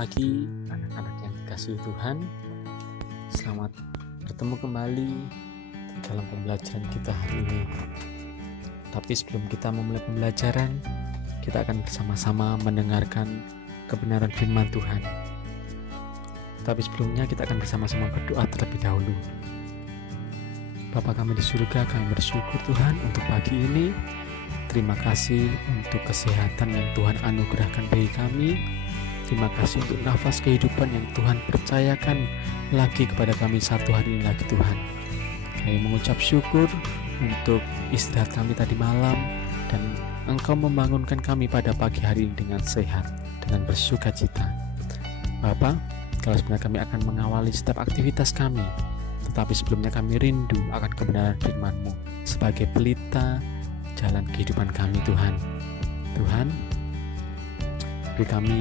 pagi anak-anak yang dikasihi Tuhan. Selamat bertemu kembali dalam pembelajaran kita hari ini. Tapi sebelum kita memulai pembelajaran, kita akan bersama-sama mendengarkan kebenaran firman Tuhan. Tapi sebelumnya kita akan bersama-sama berdoa terlebih dahulu. Bapa kami di surga, kami bersyukur Tuhan untuk pagi ini. Terima kasih untuk kesehatan yang Tuhan anugerahkan bagi kami. Terima kasih untuk nafas kehidupan yang Tuhan percayakan lagi kepada kami satu hari ini lagi Tuhan. Kami mengucap syukur untuk istirahat kami tadi malam, dan Engkau membangunkan kami pada pagi hari ini dengan sehat, dengan bersuka cita. Bapa, kalau sebenarnya kami akan mengawali setiap aktivitas kami, tetapi sebelumnya kami rindu akan kebenaran firman-Mu sebagai pelita jalan kehidupan kami Tuhan. Tuhan, beri kami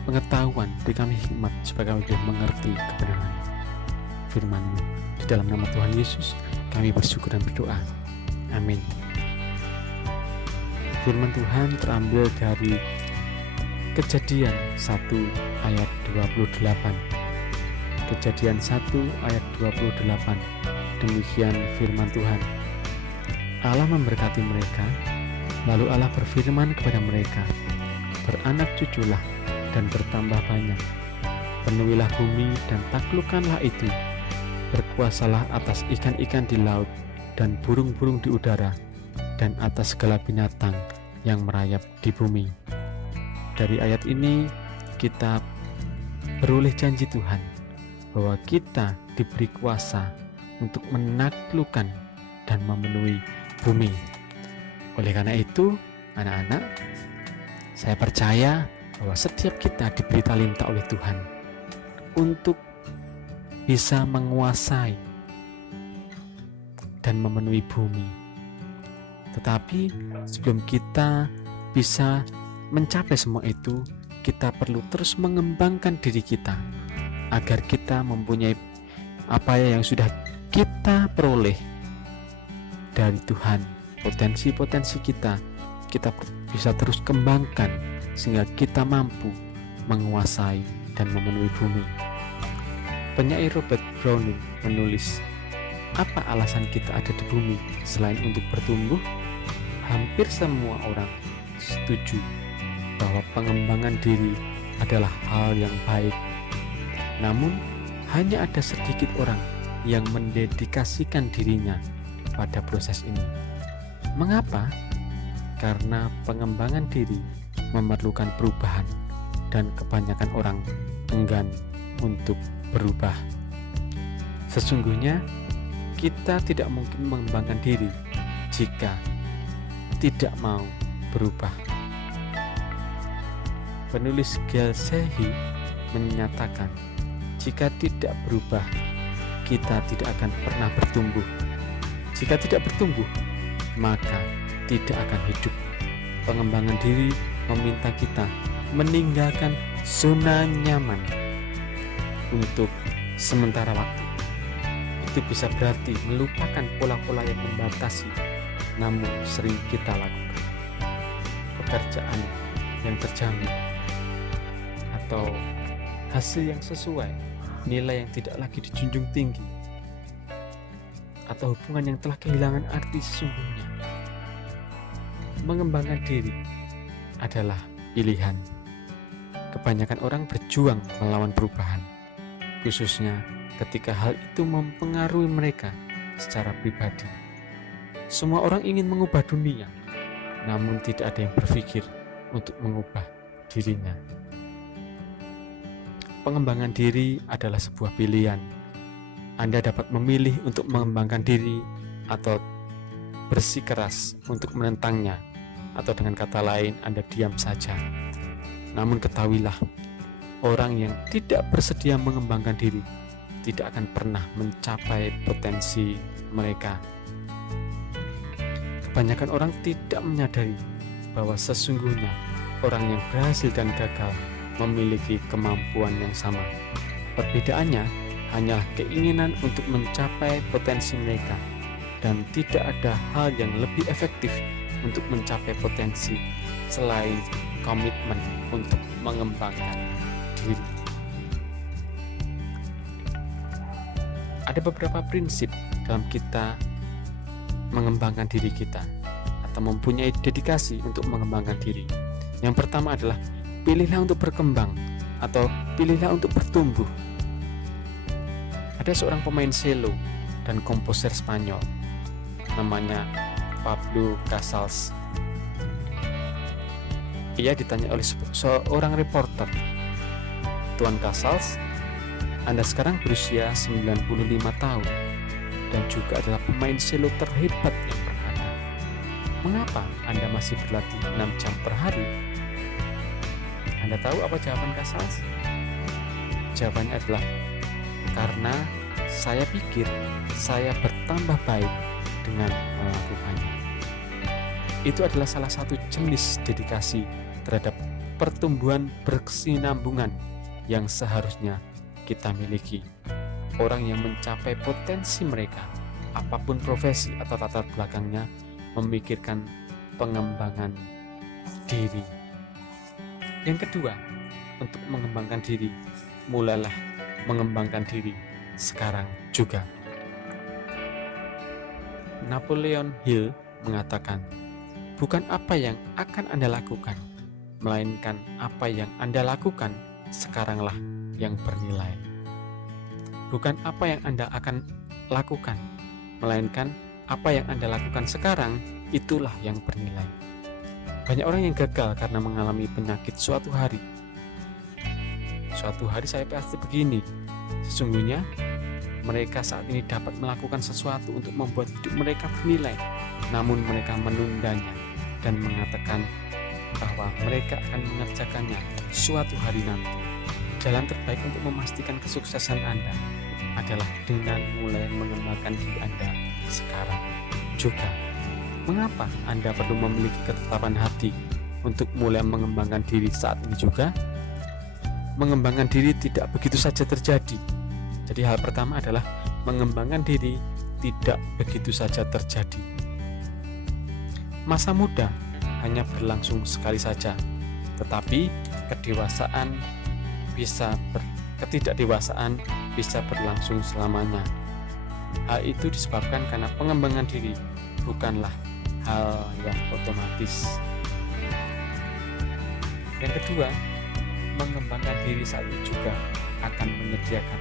pengetahuan, beri kami hikmat supaya kami boleh mengerti kebenaran firman-Mu. Di dalam nama Tuhan Yesus kami bersyukur dan berdoa. Amin. Firman Tuhan terambil dari Kejadian 1 ayat 28. Kejadian 1 ayat 28. Demikian firman Tuhan. Allah memberkati mereka, lalu Allah berfirman kepada mereka, beranak cuculah dan bertambah banyak, penuhilah bumi dan taklukkanlah itu, berkuasalah atas ikan-ikan di laut dan burung-burung di udara, dan atas segala binatang yang merayap di bumi. Dari ayat ini kita beroleh janji Tuhan bahwa kita diberi kuasa untuk menaklukkan dan memenuhi bumi. Oleh karena itu, anak-anak, saya percaya bahwa setiap kita diberi talenta oleh Tuhan untuk bisa menguasai dan memenuhi bumi. Tetapi sebelum kita bisa mencapai semua itu, kita perlu terus mengembangkan diri kita agar kita mempunyai apa yang sudah kita peroleh dari Tuhan. Potensi-potensi kita bisa terus kembangkan sehingga kita mampu menguasai dan memenuhi bumi. Penyair Robert Browning menulis, apa alasan kita ada di bumi selain untuk bertumbuh? Hampir semua orang setuju bahwa pengembangan diri adalah hal yang baik. Namun, hanya ada sedikit orang yang mendedikasikan dirinya pada proses ini. Mengapa? Karena pengembangan diri memerlukan perubahan, dan kebanyakan orang enggan untuk berubah. Sesungguhnya, kita tidak mungkin mengembangkan diri jika tidak mau berubah. Penulis Gelsehi menyatakan, jika tidak berubah, kita tidak akan pernah bertumbuh. Jika tidak bertumbuh, maka tidak akan hidup. Pengembangan diri meminta kita meninggalkan zona nyaman untuk sementara waktu. Itu bisa berarti melupakan pola-pola yang membatasi, namun sering kita lakukan. Pekerjaan yang terjamin, atau hasil yang sesuai, nilai yang tidak lagi dijunjung tinggi, atau hubungan yang telah kehilangan arti sesungguhnya. Mengembangkan diri adalah pilihan. Kebanyakan orang berjuang melawan perubahan, khususnya ketika hal itu mempengaruhi mereka secara pribadi. Semua orang ingin mengubah dunia, namun tidak ada yang berpikir untuk mengubah dirinya. Pengembangan diri adalah sebuah pilihan. Anda dapat memilih untuk mengembangkan diri atau bersikeras untuk menentangnya, atau dengan kata lain, Anda diam saja. Namun ketahuilah, orang yang tidak bersedia mengembangkan diri tidak akan pernah mencapai potensi mereka. Kebanyakan orang tidak menyadari bahwa sesungguhnya orang yang berhasil dan gagal memiliki kemampuan yang sama. Perbedaannya hanyalah keinginan untuk mencapai potensi mereka, dan tidak ada hal yang lebih efektif untuk mencapai potensi selain komitmen untuk mengembangkan diri. Ada beberapa prinsip dalam kita mengembangkan diri kita atau mempunyai dedikasi untuk mengembangkan diri. Yang pertama adalah pilihlah untuk berkembang atau pilihlah untuk bertumbuh. Ada seorang pemain cello dan komposer Spanyol namanya Pablo Casals. Ia ditanya oleh seorang reporter, "Tuan Casals, Anda sekarang berusia 95 tahun dan juga adalah pemain cello terhebat yang pernah ada. Mengapa Anda masih berlatih 6 jam per hari?" Anda tahu apa jawaban Casals? Jawabannya adalah, "Karena saya pikir saya bertambah baik dengan melakukannya." Itu adalah salah satu jenis dedikasi terhadap pertumbuhan berkesinambungan yang seharusnya kita miliki. Orang yang mencapai potensi mereka, apapun profesi atau latar belakangnya, memikirkan pengembangan diri. Yang kedua, untuk mengembangkan diri, mulailah mengembangkan diri sekarang juga. Napoleon Hill mengatakan, "Bukan apa yang akan Anda lakukan, melainkan apa yang Anda lakukan sekaranglah yang bernilai." Bukan apa yang Anda akan lakukan, melainkan apa yang Anda lakukan sekarang, itulah yang bernilai. Banyak orang yang gagal karena mengalami penyakit suatu hari. Suatu hari saya pasti begini. Sesungguhnya mereka saat ini dapat melakukan sesuatu untuk membuat hidup mereka bernilai, namun mereka menundanya dan mengatakan bahwa mereka akan mengerjakannya suatu hari nanti. Jalan terbaik untuk memastikan kesuksesan Anda adalah dengan mulai mengembangkan diri Anda sekarang juga. Mengapa Anda perlu memiliki ketetapan hati untuk mulai mengembangkan diri saat ini juga? Mengembangkan diri tidak begitu saja terjadi. Jadi hal pertama adalah mengembangkan diri tidak begitu saja terjadi. Masa muda hanya berlangsung sekali saja, tetapi ketidakdewasaan bisa berlangsung selamanya. Hal itu disebabkan karena pengembangan diri bukanlah hal yang otomatis. Yang kedua, mengembangkan diri saat ini juga akan menyediakan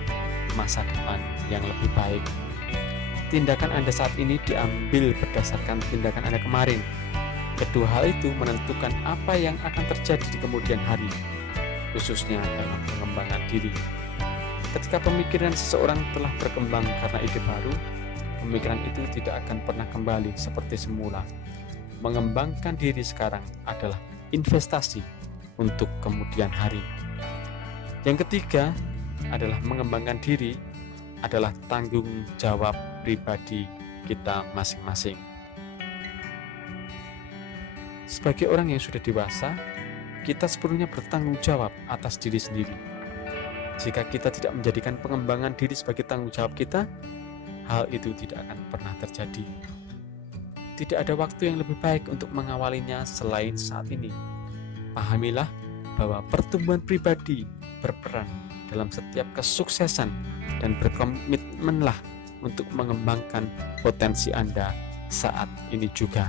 masa depan yang lebih baik. Tindakan Anda saat ini diambil berdasarkan tindakan Anda kemarin. Kedua hal itu menentukan apa yang akan terjadi di kemudian hari, khususnya dalam pengembangan diri. Ketika pemikiran seseorang telah berkembang karena ide baru, pemikiran itu tidak akan pernah kembali seperti semula. Mengembangkan diri sekarang adalah investasi untuk kemudian hari. Yang ketiga adalah mengembangkan diri adalah tanggung jawab pribadi kita masing-masing. Sebagai orang yang sudah dewasa, kita sepenuhnya bertanggung jawab atas diri sendiri. Jika kita tidak menjadikan pengembangan diri sebagai tanggung jawab kita, hal itu tidak akan pernah terjadi. Tidak ada waktu yang lebih baik untuk mengawalinya selain saat ini. Pahamilah bahwa pertumbuhan pribadi berperan dalam setiap kesuksesan dan berkomitmenlah untuk mengembangkan potensi Anda saat ini juga.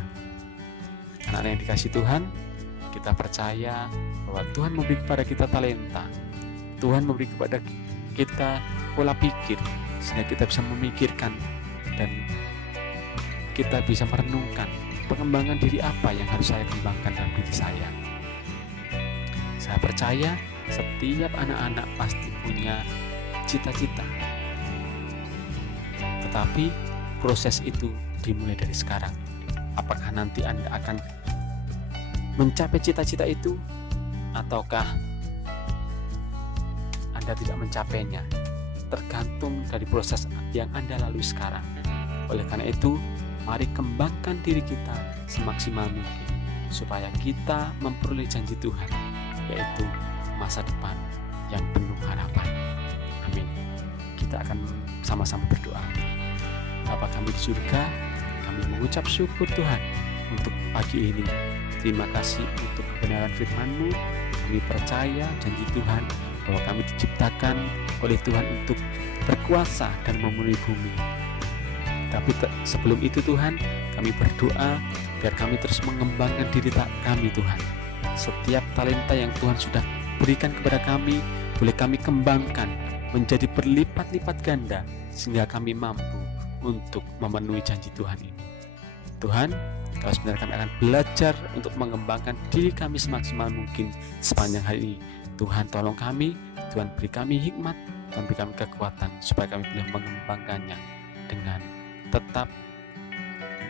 Anak-anak yang dikasihi Tuhan, kita percaya bahwa Tuhan memberi kepada kita talenta, Tuhan memberi kepada kita pola pikir, sehingga kita bisa memikirkan dan kita bisa merenungkan pengembangan diri apa yang harus saya kembangkan dalam diri saya. Saya percaya setiap anak-anak pasti punya cita-cita, tetapi proses itu dimulai dari sekarang. Apakah nanti Anda akan mencapai cita-cita itu ataukah Anda tidak mencapainya? Tergantung dari proses yang Anda lalui sekarang. Oleh karena itu, mari kembangkan diri kita semaksimal mungkin supaya kita memperoleh janji Tuhan, yaitu masa depan yang penuh harapan. Amin. Kita akan sama-sama berdoa. Bapa kami di surga, kami mengucap syukur Tuhan untuk pagi ini. Terima kasih untuk kebenaran firman-Mu. Kami percaya janji Tuhan bahwa kami diciptakan oleh Tuhan untuk berkuasa dan memenuhi bumi. Tapi sebelum itu Tuhan, kami berdoa biar kami terus mengembangkan diri kami Tuhan. Setiap talenta yang Tuhan sudah berikan kepada kami, boleh kami kembangkan menjadi berlipat-lipat ganda, sehingga kami mampu untuk memenuhi janji Tuhan ini. Tuhan, kalau sebenarnya kami akan belajar untuk mengembangkan diri kami semaksimal mungkin sepanjang hari ini. Tuhan tolong kami, Tuhan beri kami hikmat, Tuhan beri kami kekuatan supaya kami boleh mengembangkannya dengan tetap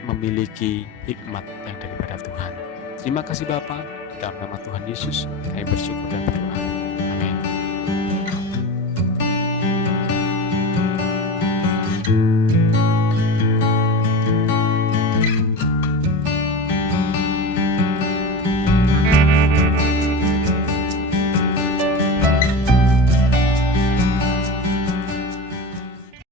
memiliki hikmat yang daripada Tuhan. Terima kasih Bapa, dalam nama Tuhan Yesus kami bersyukur dan berdoa. Amin.